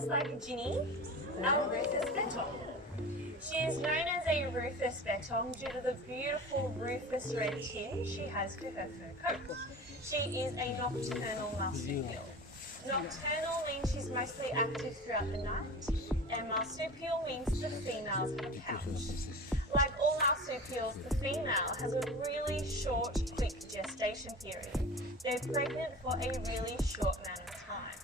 just like Ginny, our rufous bettong. She is known as a rufous bettong due to the beautiful rufous red tinge she has to her fur coat. She is a nocturnal marsupial. Nocturnal means she's mostly active throughout the night, and marsupial means the females have a pouch. Like all marsupials, the female has a really short, quick gestation period. They're pregnant for a really short amount of time.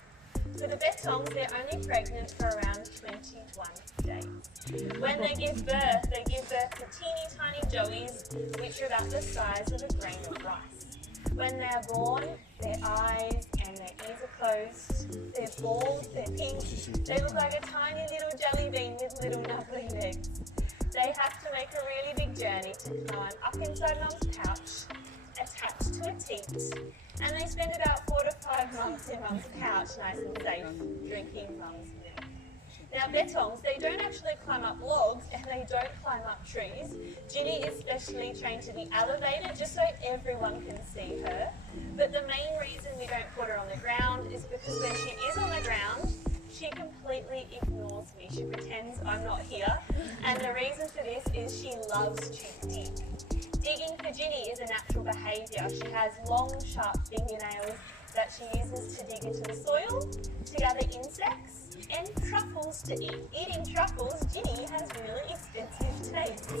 For the bettongs, they're only pregnant for around 21 days. When they give birth to teeny tiny joeys, which are about the size of a grain of rice. When they're born, their eyes and their ears are closed, they're bald, they're pink, they look like a tiny little jelly bean with little nubbly legs. They have to make a really big journey to climb up inside mum's pouch, attached to a teat, and they spend about 4 to 5 months in mum's pouch, nice and safe, drinking mum's milk. Now bettongs, they don't actually climb up logs and they don't climb up trees. Ginny is specially trained to be elevated just so everyone can see her. But the main reason we don't put her on the ground is because when she is on the ground, she completely ignores me. She pretends I'm not here. And the reason for this is she loves to dig. Digging for Ginny is a natural behaviour. She has long, sharp fingernails that she uses to dig into the soil, to gather insects, and truffles to eat. Eating truffles, Ginny has really expensive taste.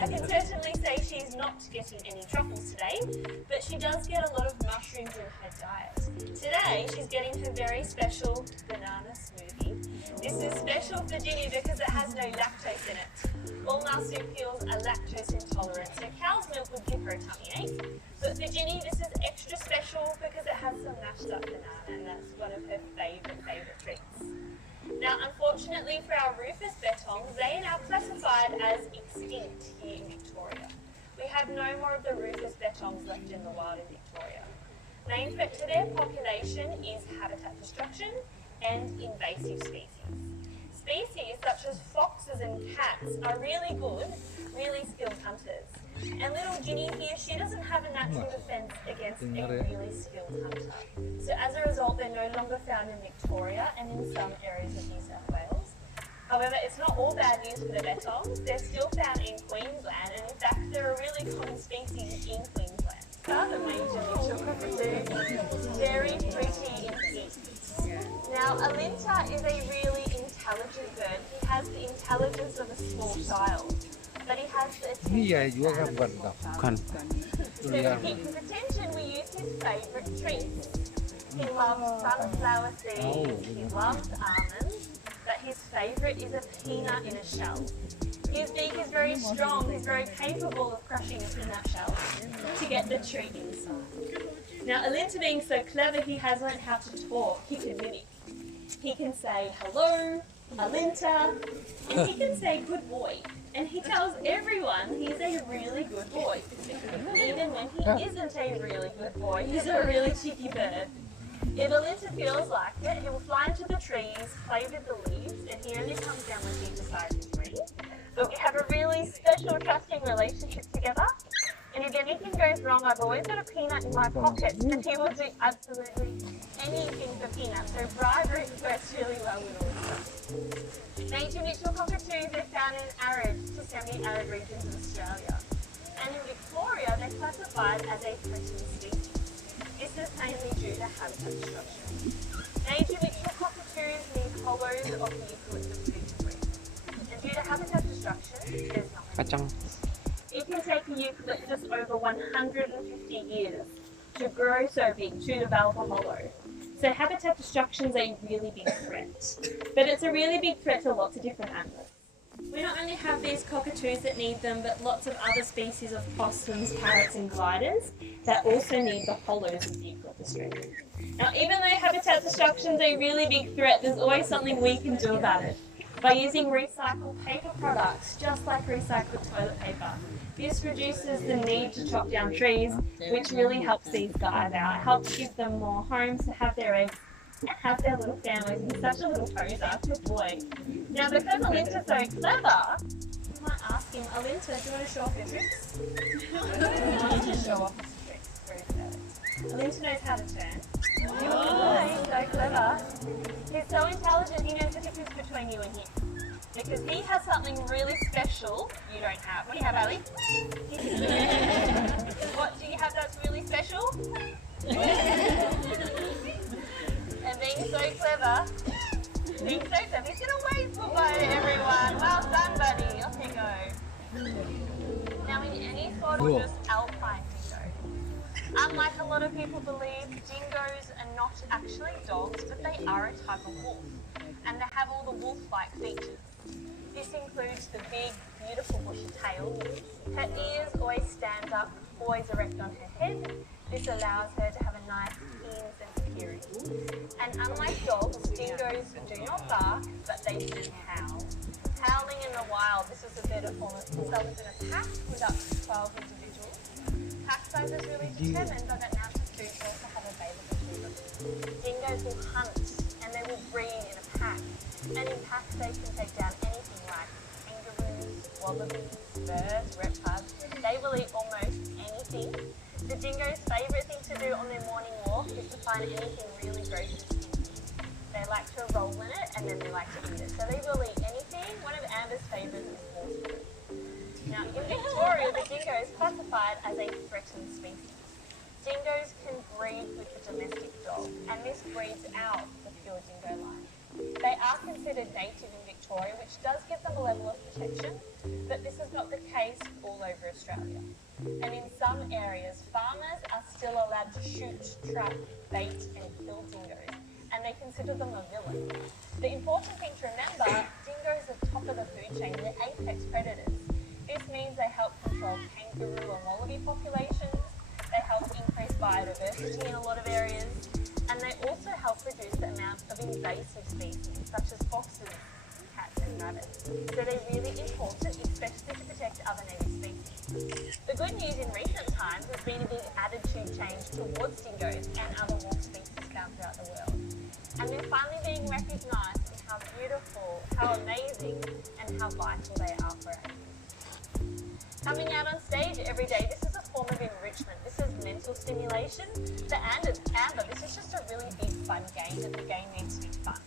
I can certainly say she's not getting any truffles today, but she does get a lot of mushrooms in her diet. Today, she's getting her very special banana smoothie. This is special for Ginny because it has no lactose in it. All marsupials are lactose intolerant, so cow's milk would give her a tummy ache. But for Ginny, this is extra special because it has some mashed up banana, and that's one of her favourite treats. Now, unfortunately for our rufous bettongs, they are now classified as extinct here in Victoria. We have no more of the rufous bettongs left in the wild in Victoria. Main threat to their population is habitat destruction and invasive species. Species such as foxes and cats are really good, really skilled hunters. And little Ginny here, she doesn't have a natural defence against a really skilled hunter. So as a result, they're no longer found in Victoria and in some areas of New South Wales. However, it's not all bad news for the bettongs. They're still found in Queensland, and in fact, they're a really common species in Queensland. The major Mitchell cockatoo, very pretty and cute. Now, Alinta is a really intelligent bird. He has the intelligence of a small child. But he has the attention span. So to keep his attention, we use his favourite treats. He loves sunflower seeds, he loves almonds, but his favourite is a peanut in a shell. His beak is very strong, he's very capable of crushing a peanut shell to get the treat inside. Now, Alinta being so clever, he has learned how to talk. He can mimic. He can say hello, Alinta, and he can say good boy. And he tells everyone he's a really good boy. Even when he isn't a really good boy, he's a really cheeky bird. If Alinta feels like it, he will fly into the trees, play with the leaves, and he only comes down when he decides to breathe. But we have a really special, trusting relationship together. And if anything goes wrong, I've always got a peanut in my pocket, and he will do absolutely anything for peanuts. So bribery works really well with all this stuff. Major Mitchell cockatoos are found in arid to semi-arid regions of Australia. And in Victoria, they're classified as a threatened species. This is mainly due to habitat destruction. Major Mitchell cockatoos need hollows of the eucalyptus tree to breathe. And due to habitat destruction, there's nothing. It can take a eucalyptus over 150 years to grow so big to develop a hollow. So habitat destruction is a really big threat. But it's a really big threat to lots of different animals. We not only have these cockatoos that need them, but lots of other species of possums, parrots and gliders that also need the hollows of the eucalyptus tree. Now, even though habitat destruction is a really big threat, there's always something we can do about it. By using recycled paper products, just like recycled toilet paper. This reduces the need to chop down trees, which really helps these guys out. It helps give them more homes to have their eggs and have their little families. He's such a little poser, good boy. Now, because Alinta's so clever, you might ask him, Alinta, do you want to show off your tricks? I want you to show off his tricks. Very good. Linton knows how to turn. Oh, he's so clever. He's so intelligent, he knows the difference between you and him. Because he has something really special you don't have. What do you have, Ali? What do you have that's really special? And being so clever, he's going to wave goodbye to everyone. Well done, buddy. Off you go. Now, in any sort of just alpine dingo, unlike a lot of people believe, dingoes are not actually dogs, but they are a type of wolf. And they have all the wolf-like features. This includes the big, beautiful bushy tail. Her ears always stand up, always erect on her head. This allows her to have a nice, keen sense of hearing. And unlike dogs, dingoes do not bark, but they do howl. Howling in the wild, this is a better form of themselves in a pack with up to 12 individuals. Pack size is really determined by the amount of food they also have available to them. Dingoes will hunt and they will breed in a pack. And in packs they can take down anything like kangaroos, wallabies, birds, reptiles. They will eat almost anything. The dingo's favourite thing to do on their morning walk is to find anything really gross and stinky. They like to roll in it and then they like to eat it. So they will eat anything. One of Amber's favourites is horse. Now in Victoria, the dingo is classified as a threatened species. Dingoes can breed with the domestic dog, and this breeds out the pure dingo line. They are considered native in Victoria, which does give them a level of protection, but this is not the case all over Australia. And in some areas, farmers are still allowed to shoot, trap, bait and kill dingoes, and they consider them a villain. The important thing to remember, dingoes are top of the food chain, they're apex predators. This means they help control kangaroo and wallaby populations, they help increase biodiversity in a lot of areas, and they also help reduce the amount of invasive species, such as foxes, cats and rabbits. So they're really important, especially to protect other native species. The good news in recent times has been a big attitude change towards dingoes and other wolf species found throughout the world. And they're finally being recognised in how beautiful, how amazing, and how vital they are for us. Coming out on stage every day, this is a form of enrichment. This is mental stimulation. For Amber, this is just a really big fun game, and the game needs to be fun.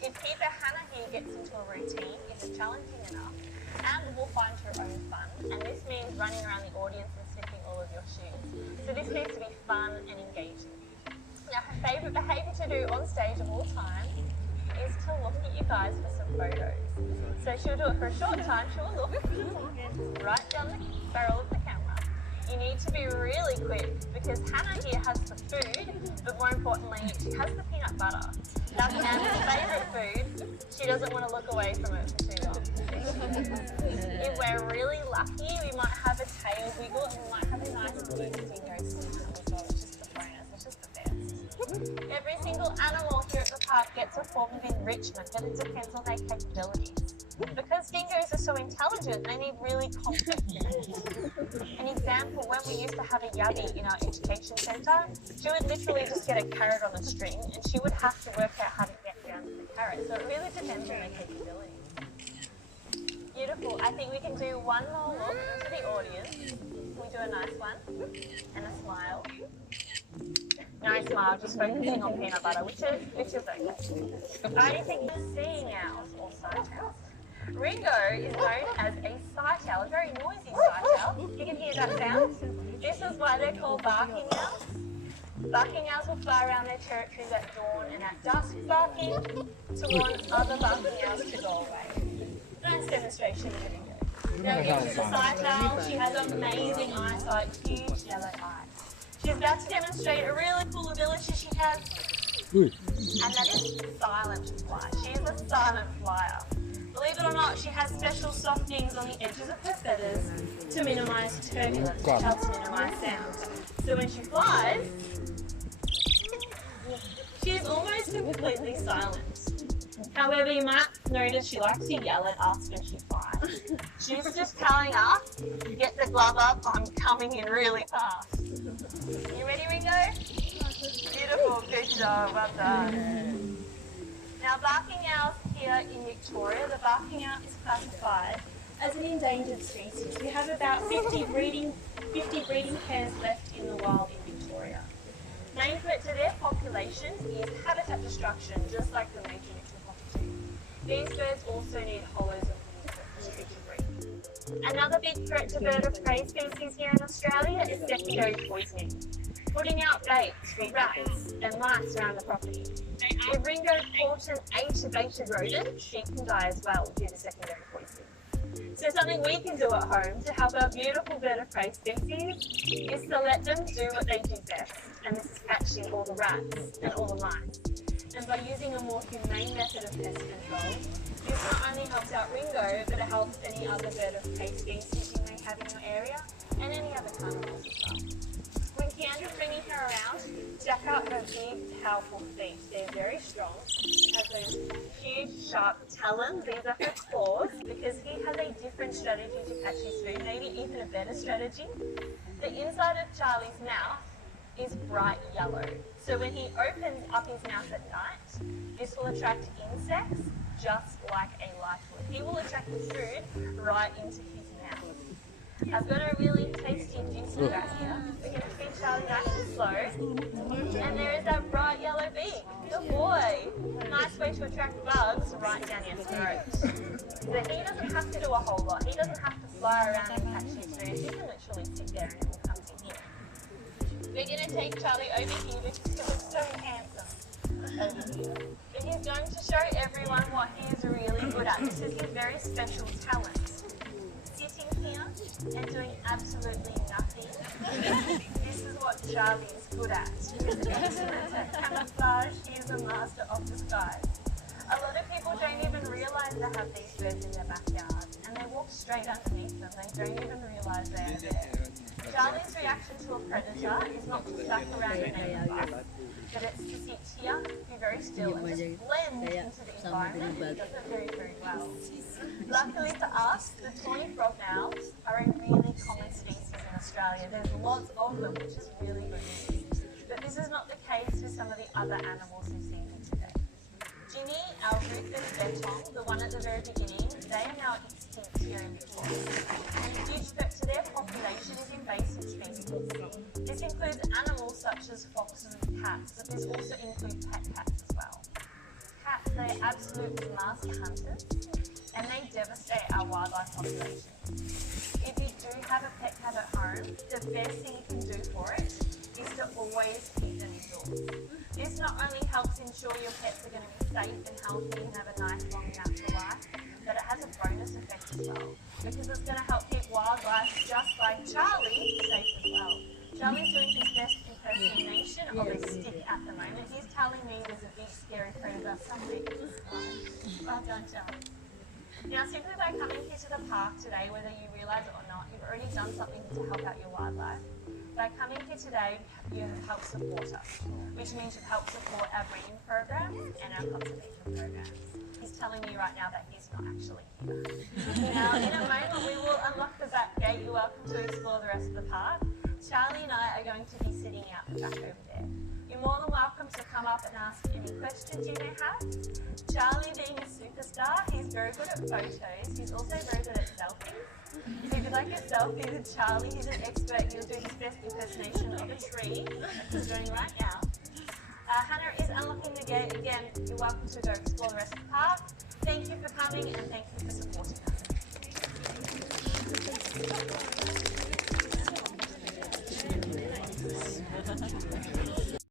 If either Hannah here gets into a routine, if it's challenging enough, Amber will find her own fun, and this means running around the audience and sniffing all of your shoes. So this needs to be fun and engaging. Now, her favourite behaviour to do on stage of all time is to look at you guys for some photos. So she'll do it for a short time, she'll look right down the barrel of the camera. You need to be really quick because Hannah here has the food, but more importantly, she has the peanut butter. That's Hannah's favourite food. She doesn't want to look away from it for too long. If we're really lucky, we might have a tail wiggle and we might have a nice blue dingo smile as well. It's just the bonus, it's just the best. Every single animal here at the park gets a form of enrichment, but it depends on their capabilities. Because dingoes are so intelligent, they need really complex food. An example, when we used to have a yabby in our education centre, she would literally just get a carrot on a string and she would have to work out how to get down to the carrot. So it really depends on their capabilities. Beautiful. I think we can do one more look into the audience. Can we do a nice one? And a smile. No smile, just focusing on peanut butter, which is okay. I don't think seeing owls or sight owls. Ringo is known as a sight owl, a very noisy sight owl. You can hear that sound. This is why they're called barking owls. Barking owls will fly around their territories at dawn and at dusk, barking to warn other barking owls to go away. Nice demonstration of the video. Now this is a sight owl. She has amazing eyesight, huge yellow eyes. She's about to demonstrate a really cool ability she has, and that is silent flight. She is a silent flyer. Believe it or not, she has special softings on the edges of her feathers to minimise turbulence, which helps minimise sound. So when she flies, she is almost completely silent. However, you might notice she likes to yell at us when she flies. She's just telling us, get the glove up, I'm coming in really fast. You ready, Ringo? Beautiful, good job, well done. Now, barking owls here in Victoria, the barking owl is classified as an endangered species. We have about 50 breeding pairs left in the wild in Victoria. Main threat to their populations is habitat destruction, just like the major neutral cockatoo. These birds also need hollows of water to breathe. Another big threat to bird of prey species here in Australia is secondary poisoning, putting out baits for rats and mice around the property. If ringo caught an age-baited rodent, she can die as well due to secondary poisoning. So something we can do at home to help our beautiful bird of prey species is to let them do what they do best, and this is catching all the rats and all the mice. And by using a more humane method of pest control, this not only helps out Ringo, but it helps any other bird of prey species you may have in your area, and any other carnivores as well. When Keandra's bringing her around, check out her big, powerful feet. They're very strong. She has those huge, sharp talons. These are her claws, because he has a different strategy to catch his food, maybe even a better strategy. The inside of Charlie's mouth is bright yellow. So when he opens up his mouth at night, this will attract insects just like a light would. He will attract the food right into his mouth. I've got a really tasty juicy rat here. We're going to feed Charlie nice and slow. And there is that bright yellow beak. Good boy. Nice way to attract bugs right down your throat. So he doesn't have to do a whole lot. He doesn't have to fly around and catch his food. He can literally sit there and it will come to him. We're going to take Charlie over here because he looks so handsome over here. And he's going to show everyone what he is really good at. This is his very special talent. Sitting here and doing absolutely nothing. This is what Charlie is good at. He is excellent at camouflage. He is a master of disguise. A lot of people don't even realise they have these birds in their backyard, and they walk straight underneath them. They don't even realise they are there. Charlie's reaction to a predator is not to duck around and make a fuss, but it's to sit here, be very still, and just blend into the environment. He does it very, very well. Luckily for us, the tawny frog owls are a really common species in Australia. There's lots of them, which is really good news. But this is not the case with some of the other animals we've seen here today. Ginny, our rufous bettong, the one at the very beginning, they are now extinct here in Victoria. And a huge threat to their population is invasive species. This includes animals such as foxes and cats, but this also includes pet cats as well. Cats, they are absolute master hunters, and they devastate our wildlife population. If you do have a pet cat at home, the best thing you can do for it is to always keep them indoors. This not only helps ensure your pets are going to be safe and healthy and have a nice long natural life, but it has a bonus effect as well, because it's going to help keep wildlife just like Charlie safe as well. Charlie's doing his best impersonation of a stick at the moment. He's telling me there's a big scary predator somewhere in the sky. Well done, Charlie. Now, simply by coming here to the park today, whether you realise it or not, you've already done something to help out your wildlife. By coming here today, you have helped support us, which means you've helped support our breeding programs and our conservation programs. He's telling me right now that he's not actually here. Now, in a moment, we will unlock the back gate. You're welcome to explore the rest of the park. Charlie and I are going to be sitting out the back over there. You're more than welcome to come up and ask any questions you may have. Charlie, being a superstar, he's very good at photos. He's also very good at selfies. So if you'd like a selfie with Charlie, he's an expert. He'll do his best impersonation of a tree, like he's doing right now. Hannah is unlocking the gate. Again, you're welcome to go explore the rest of the park. Thank you for coming and thank you for supporting us.